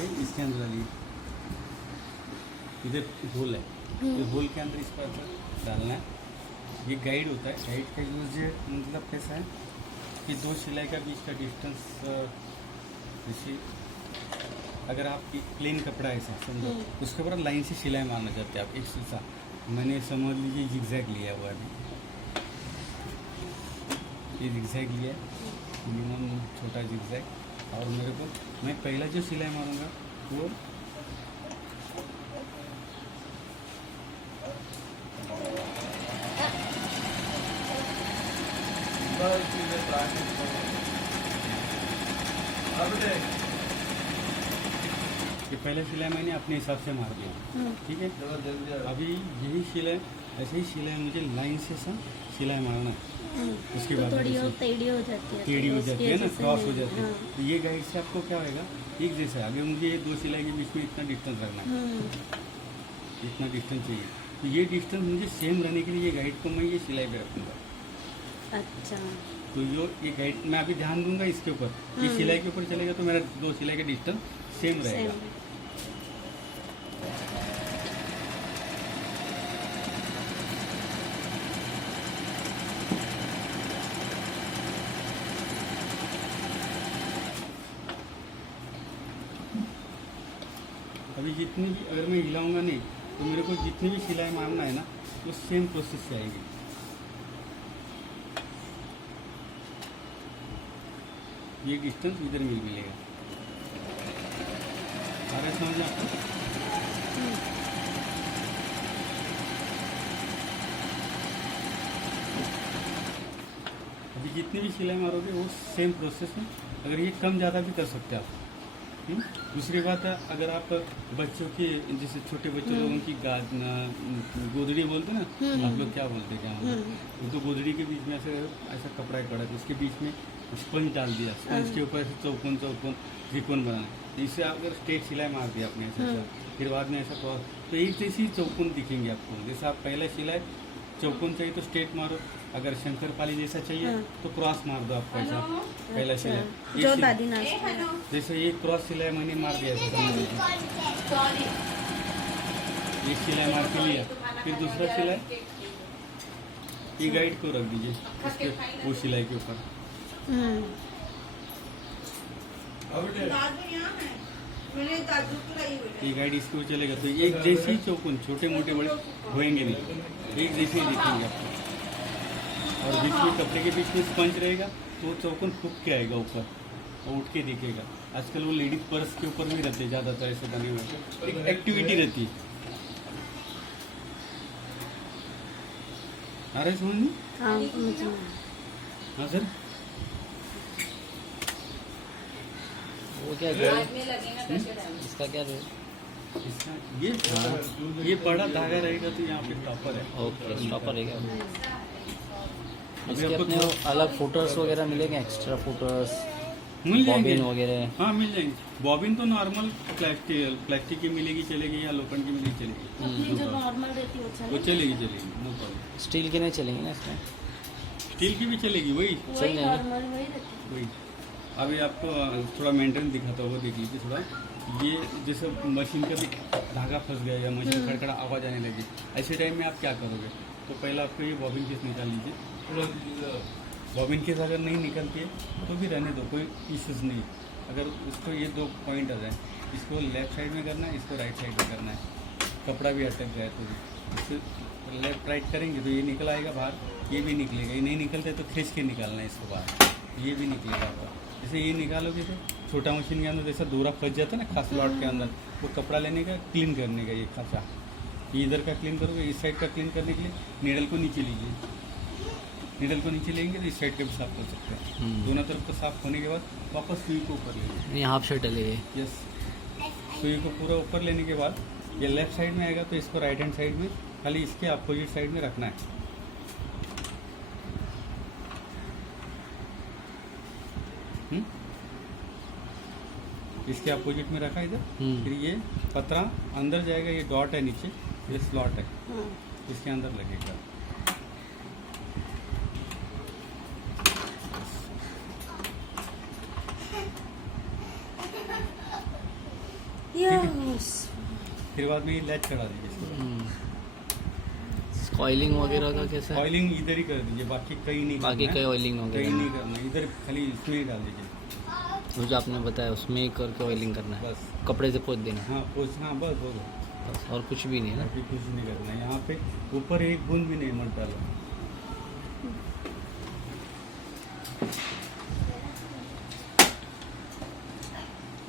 के इसके अंदर डालिए। इधर होल है, तो होल के अंदर इसको ऐसा डालना है। ये गाइड होता है। गाइड का यूज मतलब कैसा है कि दो सिलाई का बीच का डिस्टेंस, जैसे अगर आप एक प्लेन कपड़ा है ऐसा समझो, उसके ऊपर लाइन से सिलाई मारना चाहते हैं आप एक शीशा, मैंने समझ लीजिए जिगजैग लिया हुआ है। ये जिगजैग लिया है, मिनिमम छोटा जिगजैग। और मेरे को मैं पहला जो सिलाई मारूंगा वो ये पहले सिलाई मैंने अपने हिसाब से मार दिया, ठीक है। अभी यही सिलाई, ऐसे ही सिलाई मुझे लाइन से सिलाई मारना है। उसके बाद थोड़ी और टेढ़ी हो जाती है ना, क्रॉस हो जाती है। तो ये गाइड से आपको क्या होगा, एक जैसा आगे मुझे ये दो सिलाई के बीच में इतना डिस्टेंस रखना है, इतना डिस्टेंस चाहिए। तो ये डिस्टेंस मुझे सेम रहने के लिए ये गाइड को मैं ये सिलाई पे रखूँगा। अच्छा, तो ये गाइड मैं अभी ध्यान दूंगा इसके ऊपर, ये सिलाई के ऊपर चलेगा तो मेरा दो सिलाई का डिस्टेंस सेम रहेगा। अभी जितनी भी अगर मैं हिलाऊंगा नहीं तो मेरे को जितनी भी सिलाई मारना है ना वो सेम प्रोसेस से आएगी। ये डिस्टेंस इधर मिलेगा। आ रहा है समझ में आपको? अभी जितनी भी सिलाई मारोगे वो सेम प्रोसेस में, अगर ये कम ज़्यादा भी कर सकते हैं आप। दूसरी बात है, अगर आप बच्चों की, जैसे छोटे बच्चों लोगों की गोदड़ी बोलते ना, आप लोग क्या बोलते हैं क्या, तो गोदड़ी के बीच में ऐसा कपड़ा है कड़ा, इसके बीच में स्पंज डाल दिया, स्पंज के ऊपर ऐसे चौकोन त्रिकोण बनाना। इससे आप अगर स्ट्रेट सिलाई मार दिया आपने ऐसा, फिर बाद में ऐसा क्रॉस, तो एक जैसी चौकोन दिखेंगे आपको। जैसे आप पहला सिलाई चौकोन चाहिए तो स्ट्रेट मारो, अगर शंकरपाली जैसा चाहिए तो क्रॉस मार दो आपको ऐसा। पहला सिलाई जो दादी ना, जैसे ये क्रॉस सिलाई मैंने मार दिया, ये सिलाई मार के लिया, फिर दूसरा सिलाई ये गाइड को रख दीजिए इसके वो सिलाई के ऊपर। ये गाइड इसके ऊपर चलेगा तो एक जैसे ही चौकुन, छोटे मोटे बड़े होएंगे नहीं, एक जैसे ही दिखेंगे आपको। और बीच में कपड़े के बीच में स्पंज रहेगा तो वो चौकुन फूक के आएगा ऊपर और उठ के दिखेगा। आजकल वो लेडीज पर्स के ऊपर भी रहते हैं ज़्यादातर ऐसे बने हुए, एक एक्टिविटी रहती है। आ रहा है समझ में? हाँ सर, वो क्या इसका क्या रेट? इसका ये बड़ा धागा रहेगा तो यहाँ पे टॉपर है। ओके, स्टॉपर रहेगा। इसके अपने अलग फुटर्स वगैरह मिलेंगे, एक्स्ट्रा फुटर्स मिल जाएंगे, बॉबिन वगैरह? हाँ मिल जाएंगे। बॉबिन तो नॉर्मल प्लास्टिक की मिलेगी चलेगी, या लोखंड की मिलेगी चलेगी, जो नॉर्मल रहती है वो चलेगी नो प्रॉब्लम। स्टील की नहीं चलेंगी ना इसमें? स्टील की भी चलेगी, वही नॉर्मल वही रहती है। वही। अभी आपको थोड़ा मेंटेन दिखाता हुआ देख लीजिए थोड़ा। ये जैसे मशीन का भी धागा फंस गया या मशीन खड़खड़ा आवाज़ आने लगी, ऐसे टाइम में आप क्या करोगे? तो पहले आपको ये बॉबिन केस निकाल लीजिए। बॉबिन केस अगर नहीं निकलती है तो भी रहने दो, कोई इश्यूज़ नहीं। अगर उसको ये दो पॉइंट आ जाए, इसको लेफ्ट साइड में करना है, इसको राइट साइड में करना है, कपड़ा भी अटक जाए तो भी इससे लेफ्ट राइट करेंगे तो ये निकल आएगा बाहर, ये भी निकलेगा। ये नहीं निकलता तो खींच के निकालना है इसको बाहर, ये भी निकलेगा आपका। जैसे ये निकालोगे तो छोटा मशीन के अंदर जैसा दोरा फंस जाता है ना खास लॉट के अंदर, वो कपड़ा लेने का क्लीन करने का ये खासा, ये इधर का क्लीन करोगे, इस साइड का क्लीन करने के लिए नीडल को नीचे लीजिए, नीडल को नीचे लेंगे तो इस साइड का भी साफ कर सकते हैं। दोनों तरफ का साफ होने के बाद वापस सुई को ऊपर ले लीजिए। हाफ शर्ट है ये? यस, सुई को पूरा ऊपर लेने के बाद ये लेफ्ट साइड में आएगा तो इसको राइट हैंड साइड में, खाली इसके अपोजिट साइड में रखना है। इसके अपोजिट में रखा इधर, फिर ये पतरा अंदर जाएगा, ये डॉट है नीचे, ये स्लॉट है, इसके अंदर लगेगा। यस फिर बाद में ये लैच चढ़ा दीजिए इसको। ऑयलिंग वगैरह का कैसा है? ऑयलिंग इधर ही कर दीजिए, बाकी कहीं नहीं बाकी करना कहीं है। ऑयलिंग कहीं वगैरह नहीं करना, इधर खाली इसमें ही डाल दीजिए वो जो आपने बताया उसमें ही करके ऑयलिंग करना है, बस। कपड़े से पोंछ देना हाँ पोछ, हाँ बस बस बस, और कुछ भी नहीं है ना। अभी कुछ नहीं करना है। यहाँ पे ऊपर एक बूंद भी नहीं मत डालो।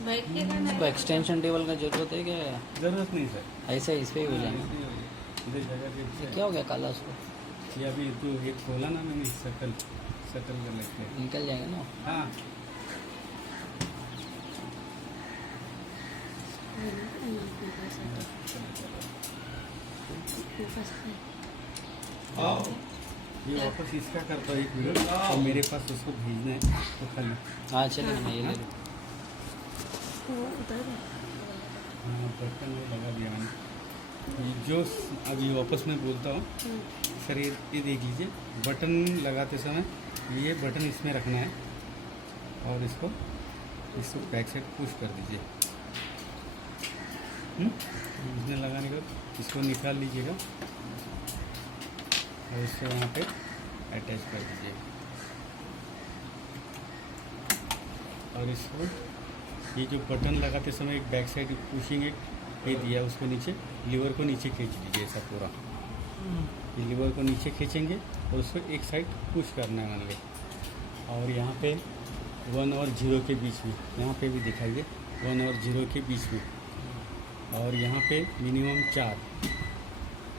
बैठ के करना तो एक्सटेंशन टेबल का जरूरत है क्या? जरूरत नहीं सर, ऐसा इस पे ही हो जाएगा। इधर जगह पे क्या हो गया काला उसको? ये अभी जो एक खोला ना मैंने, सकल कर लेते हैं। निकल जाएगा ना। हाँ ये वापस इसका करता हूँ एक वीडियो, और मेरे पास उसको भेजना है तो खाली। हाँ चलेगा, मैं ये ले लूँ। हाँ बटन वो लगा दिया मैंने। ये जो अभी वापस मैं बोलता हूँ सर, ये देख लीजिए, बटन लगाते समय ये बटन इसमें रखना है और इसको बैक साइड पुश कर दीजिए। इसमें लगाने के बाद इसको निकाल लीजिएगा और इसको यहाँ पे अटैच कर दीजिए और इसको ये जो बटन लगाते समय एक बैक साइड पुशिंग एक ये दिया, उसको नीचे लीवर को नीचे खींच लीजिए ऐसा पूरा। ये लीवर को नीचे खींचेंगे और उसको एक साइड पुश करना है मान ली। और यहाँ पे 1 और 0 के बीच में, यहाँ पे भी दिखाइए 1 और 0 के बीच में, और यहाँ पे मिनिमम 4,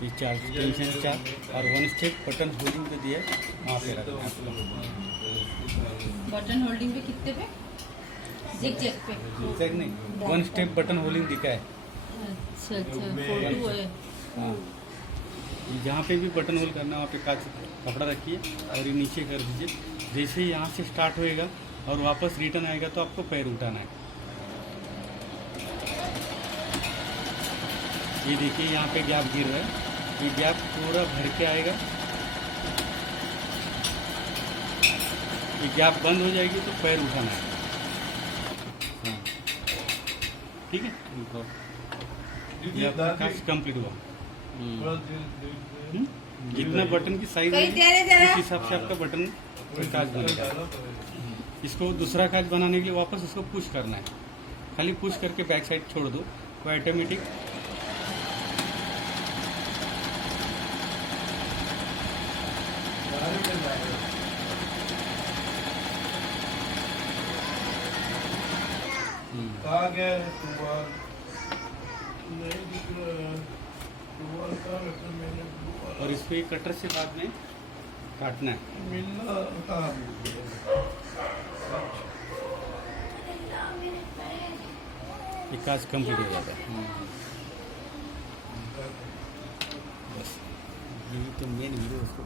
ये 4 टेंशन 4 और 1 स्टेप बटन होल्डिंग पे दिया है, वहाँ पे रखना है आपको। बटन होल्डिंग पे कितने पे? जिग जैग पे। Zigzag नहीं, 1 स्टेप बटन होल्डिंग दिखा है। अच्छा अच्छा, फोटो है। हाँ, जहाँ पे भी बटन होल्ड करना है वहाँ पे कांच कपड़ा रखिए और ये नीचे कर दीजिए। जैसे ही यहाँ से स्टार्ट होएगा और वापस रिटर्न आएगा तो आपको पैर उठाना है। ये देखिए यहाँ पे गैप गिर रहा है, ये गैप पूरा भर के आएगा। ये गैप बंद हो जाएगी तो पैर उठाना है। हाँ ठीक है, ये आपका काज कंप्लीट हुआ। जितना बटन की साइज है उस हिसाब से आपका बटन काज बनेगा। इसको दूसरा काज बनाने के लिए वापस इसको पुश करना है, खाली पुश करके बैक साइड छोड़ दो, वो ऑटोमेटिक और इसको एक कटर से बाद में काटना है। ये काज कंप्लीट हो जाता है। बस यही तो मेन वीडियो उसको